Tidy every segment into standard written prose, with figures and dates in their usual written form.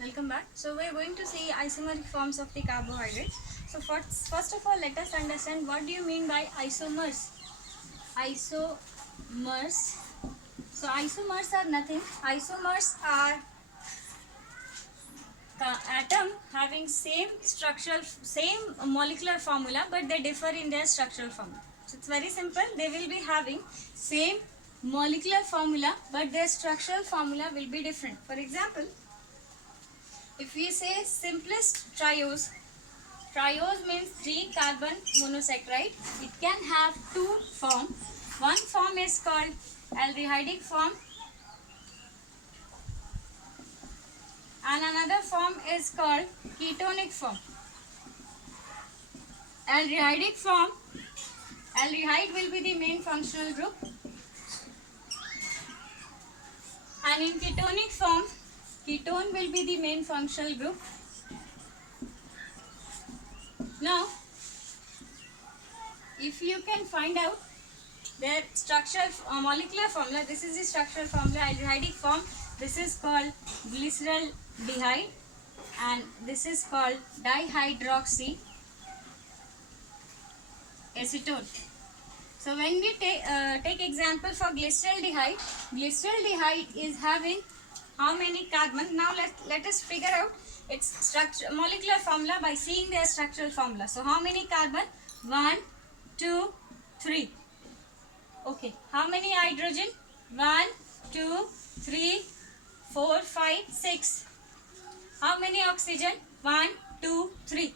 Welcome back. So we're going to see isomeric forms of the carbohydrates. So first of all, let us understand what do you mean by isomers. Isomers. So isomers are nothing. Isomers are atom having same molecular formula, but they differ in their structural formula. So it's very simple. They will be having same molecular formula, but their structural formula will be different. For example, if we say simplest triose means 3 carbon monosaccharide. It can have two forms. One form is called aldehydic form and another form is called ketonic form. Aldehydic form, aldehyde will be the main functional group, and in ketonic form, ketone will be the main functional group. Now, if you can find out their structural molecular formula, this is the structural formula. Aldehydic form, this is called glyceraldehyde and this is called dihydroxy acetone. So when we take example for glyceraldehyde is having how many carbon? Now let us figure out its molecular formula by seeing their structural formula. So how many carbon? 1, 2, 3. Okay. How many hydrogen? 1, 2, 3, 4, 5, 6. How many oxygen? 1, 2, 3.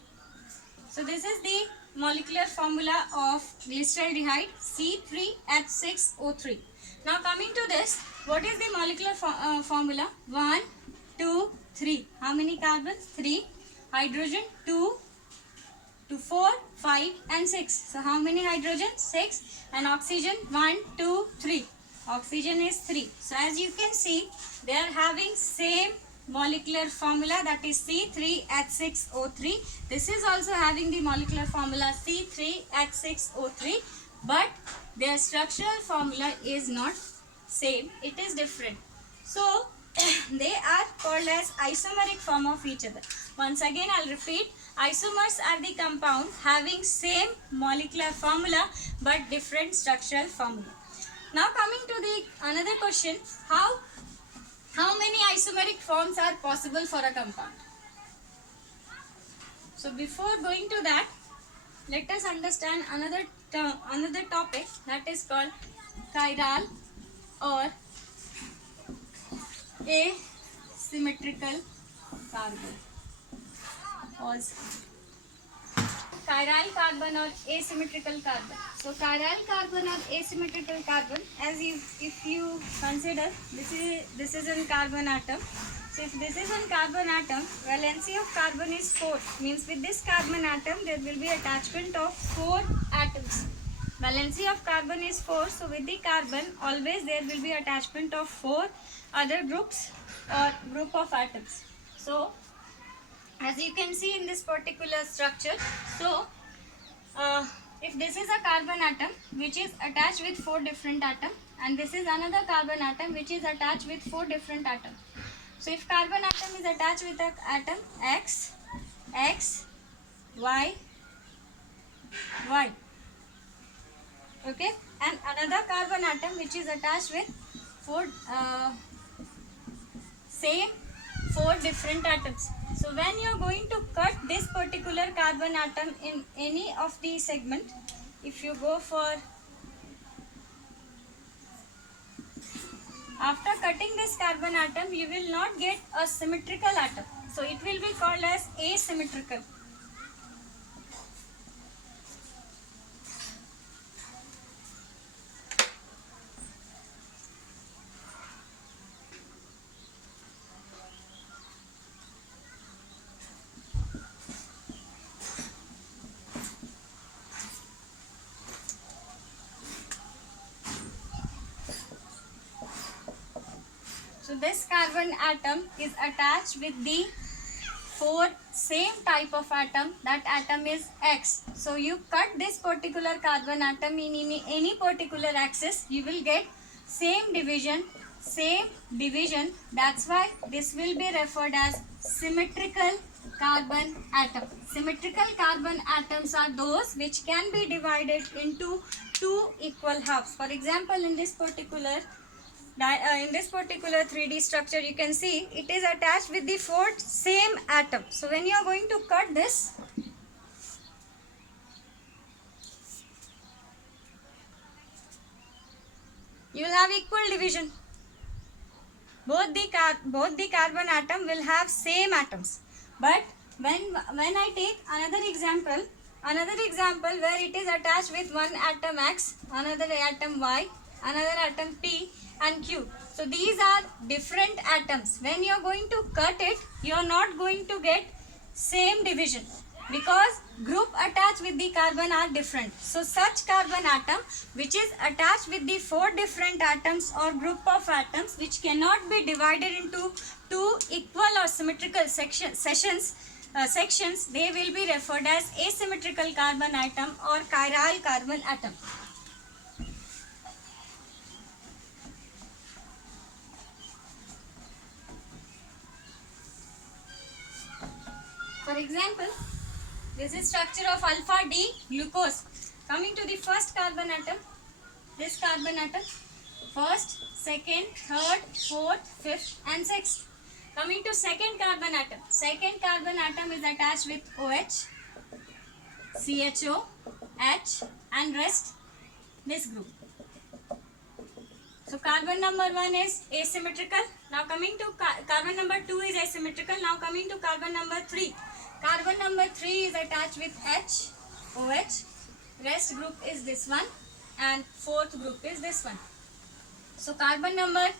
So this is the molecular formula of glyceraldehyde, C3H6O3. Now coming to this, what is the molecular formula? 1, 2, 3. How many carbons? 3. Hydrogen 2, 4, 5 and 6. So how many hydrogen? 6. And oxygen 1, 2, 3. Oxygen is 3. So as you can see, they are having same molecular formula, that is C3H6O3. This is also having the molecular formula C3H6O3, but their structural formula is not same, it is different. So they are called as isomeric form of each other. Once again I'll repeat, isomers are the compound having same molecular formula but different structural formula. Now coming to the another question, how many isomeric forms are possible for a compound? So before going to that, let us understand another topic, that is called chiral or asymmetrical carbon. Chiral carbon or asymmetrical carbon. So chiral carbon or asymmetrical carbon, as if you consider this is a carbon atom. So if this is a carbon atom, valency of carbon is 4. Means with this carbon atom there will be attachment of 4 atoms. Valency of carbon is 4. So with the carbon always there will be attachment of 4 other groups or group of atoms. So as you can see in this particular structure, so if this is a carbon atom which is attached with 4 different atoms, and this is another carbon atom which is attached with 4 different atoms. So if carbon atom is attached with an atom X, Y, Y, okay, and another carbon atom which is attached with 4 different atoms. So when you are going to cut this particular carbon atom in any of the segment, if you go for, after cutting this carbon atom, you will not get a symmetrical atom. So it will be called as asymmetrical. So this carbon atom is attached with the 4 same type of atom. That atom is X. So you cut this particular carbon atom in any particular axis, you will get same division, same division. That's why this will be referred as symmetrical carbon atom. Symmetrical carbon atoms are those which can be divided into two equal halves. For example, in this particular 3D structure, you can see it is attached with the fourth same atom. So when you are going to cut this, you will have equal division. Both the carbon atom will have same atoms. But when I take another example where it is attached with one atom X, another atom Y, another atom P and Q. So these are different atoms. When you are going to cut it, you are not going to get same division, because group attached with the carbon are different. So such carbon atom which is attached with the four different atoms or group of atoms which cannot be divided into two equal or symmetrical sections, they will be referred as asymmetrical carbon atom or chiral carbon atom. For example, this is structure of alpha D glucose. Coming to the first carbon atom, this carbon atom, first, second, third, fourth, fifth and sixth. Coming to second carbon atom is attached with OH, CHO, H and rest this group. So carbon number 1 is asymmetrical. Now coming to carbon number 2 is asymmetrical. Now coming to carbon number 3. Carbon number 3 is attached with H, OH, rest group is this one and fourth group is this one. So carbon number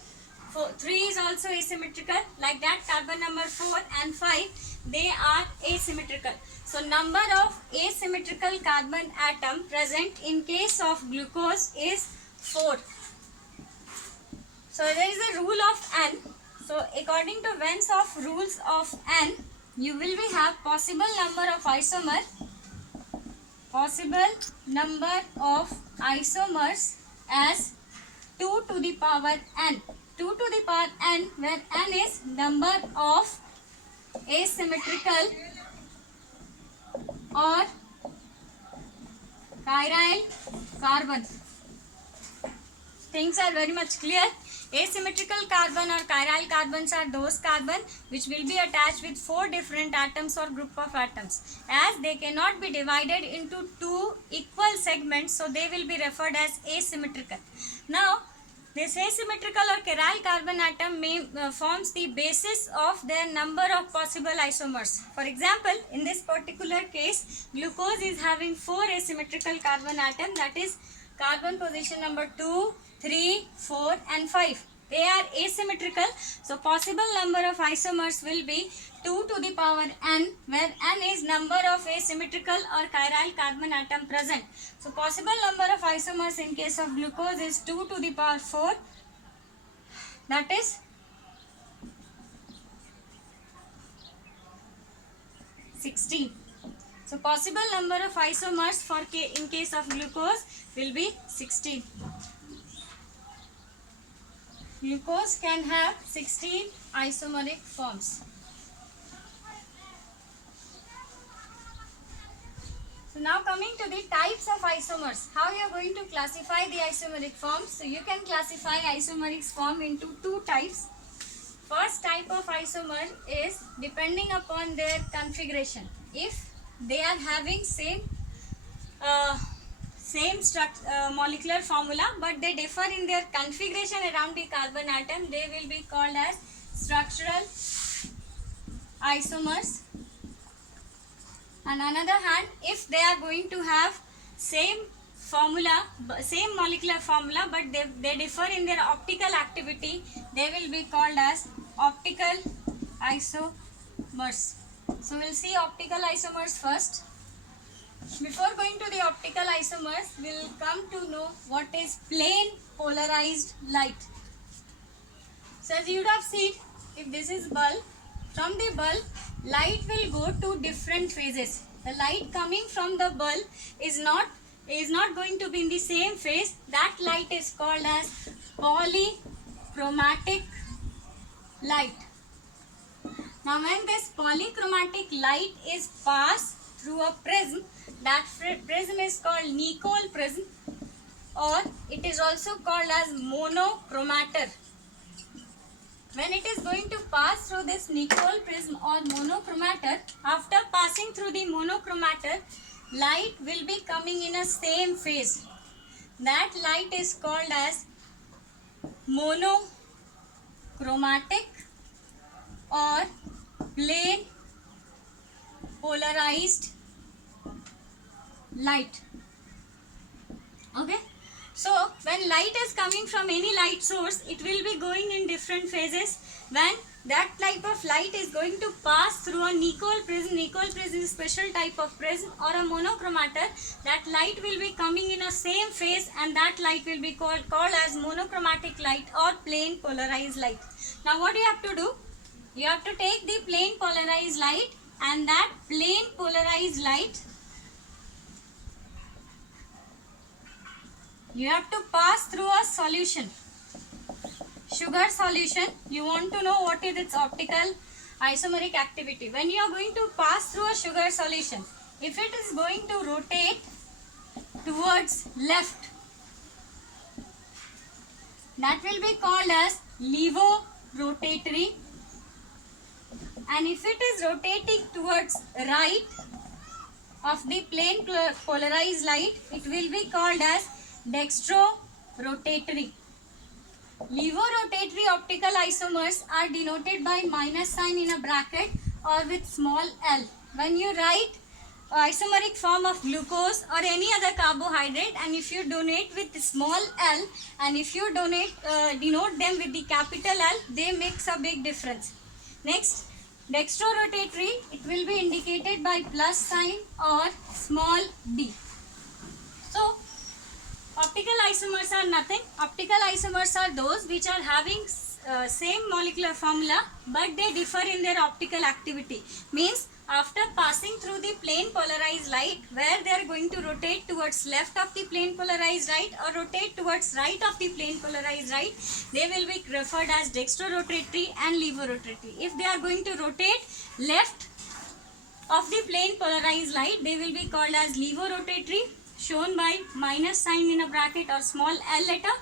3 is also asymmetrical. Like that, carbon number 4 and 5, they are asymmetrical. So number of asymmetrical carbon atom present in case of glucose is 4. So there is a rule of n. So according to Venn of rules of n, you will have possible number of isomers as 2 to the power n. 2 to the power n, where n is number of asymmetrical or chiral carbons. Things are very much clear. Asymmetrical carbon or chiral carbons are those carbon which will be attached with 4 different atoms or group of atoms. As they cannot be divided into 2 equal segments, so they will be referred as asymmetrical. Now, this asymmetrical or chiral carbon atom forms the basis of their number of possible isomers. For example, in this particular case, glucose is having 4 asymmetrical carbon atoms, that is carbon position number 2, 3, 4 and 5. They are asymmetrical. So possible number of isomers will be 2 to the power n, where n is number of asymmetrical or chiral carbon atom present. So possible number of isomers in case of glucose is 2 to the power 4, that is 16. So possible number of isomers in case of glucose will be 16. Glucose can have 16 isomeric forms. So now coming to the types of isomers. How you are going to classify the isomeric forms? So you can classify isomeric form into 2 types. First type of isomer is depending upon their configuration. If they are having same molecular formula, but they differ in their configuration around the carbon atom, they will be called as structural isomers. On another hand, if they are going to have same molecular formula, but they differ in their optical activity, they will be called as optical isomers. So we'll see optical isomers first. Before going to the optical isomers, we'll come to know what is plane polarized light. So as you would have seen, if this is bulb, from the bulb, light will go to different phases. The light coming from the bulb is not going to be in the same phase. That light is called as polychromatic light. Now when this polychromatic light is passed through a prism, that prism is called Nicol prism, or it is also called as monochromator. When it is going to pass through this Nicol prism or monochromator, after passing through the monochromator, light will be coming in a same phase. That light is called as monochromatic or plane polarized light. Okay. So when light is coming from any light source, it will be going in different phases. When that type of light is going to pass through a Nicol prism is a special type of prism, or a monochromator, that light will be coming in a same phase, and that light will be called as monochromatic light or plane polarized light. Now what you have to do? You have to take the plane polarized light, and that plane polarized light you have to pass through a solution, sugar solution. You want to know what is its optical isomeric activity. When you are going to pass through a sugar solution, if it is going to rotate towards left, that will be called as levorotatory, and if it is rotating towards right of the plane polarized light, it will be called as dextrorotatory. Levorotatory optical isomers are denoted by minus sign in a bracket or with small l. When you write isomeric form of glucose or any other carbohydrate, and if you denote with small l, and if you denote them with the capital L, they makes a big difference. Next, dextrorotatory, it will be indicated by plus sign or small d. So optical isomers are nothing. Optical isomers are those which are having same molecular formula, but they differ in their optical activity. Means after passing through the plane polarized light, where they are going to rotate towards left of the plane polarized light or rotate towards right of the plane polarized light, they will be referred as dextrorotatory and levorotatory. If they are going to rotate left of the plane polarized light, they will be called as levorotatory, shown by minus sign in a bracket or small l letter.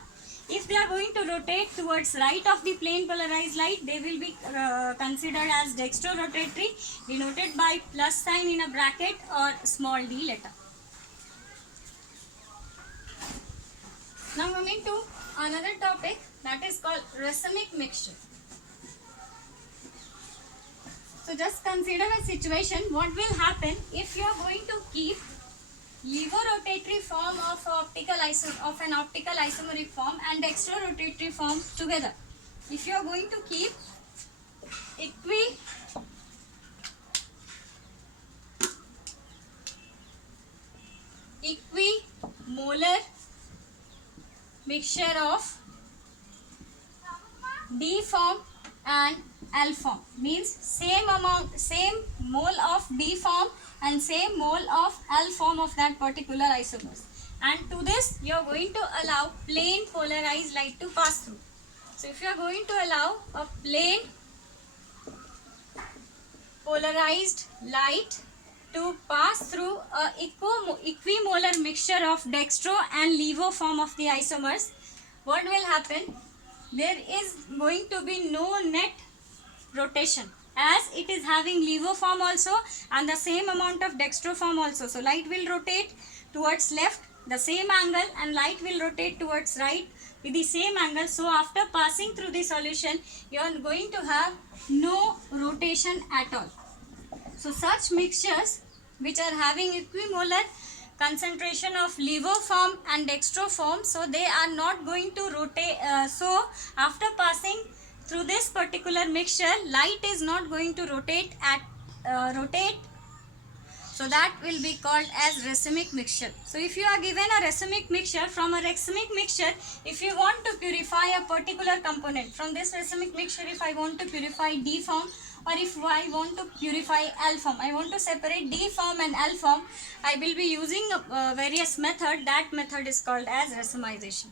If they are going to rotate towards right of the plane polarized light, they will be considered as dextrorotatory, denoted by plus sign in a bracket or small d letter. Now coming to another topic, that is called racemic mixture. So just consider a situation. What will happen if you are going to keep levorotatory form of an optical isomeric form and dextrorotatory form together? If you are going to keep equimolar mixture of D form and L form, means same mole of D form and same mole of L form of that particular isomers, and to this you are going to allow plane polarized light to pass through. So if you are going to allow a plane polarized light to pass through a equimolar mixture of dextro and levo form of the isomers, what will happen? There is going to be no net rotation, as it is having levo form also and the same amount of dextro form also. So light will rotate towards left the same angle, and light will rotate towards right with the same angle. So after passing through the solution, you are going to have no rotation at all. So such mixtures which are having equimolar concentration of levo form and dextro form, so they are not going to rotate. So after passing through this particular mixture, light is not going to rotate. So that will be called as racemic mixture. So if you are given a racemic mixture, from a racemic mixture, if you want to purify a particular component from this racemic mixture, if I want to purify D form, or if I want to purify L form, I want to separate D form and L form, I will be using various method. That method is called as racemization.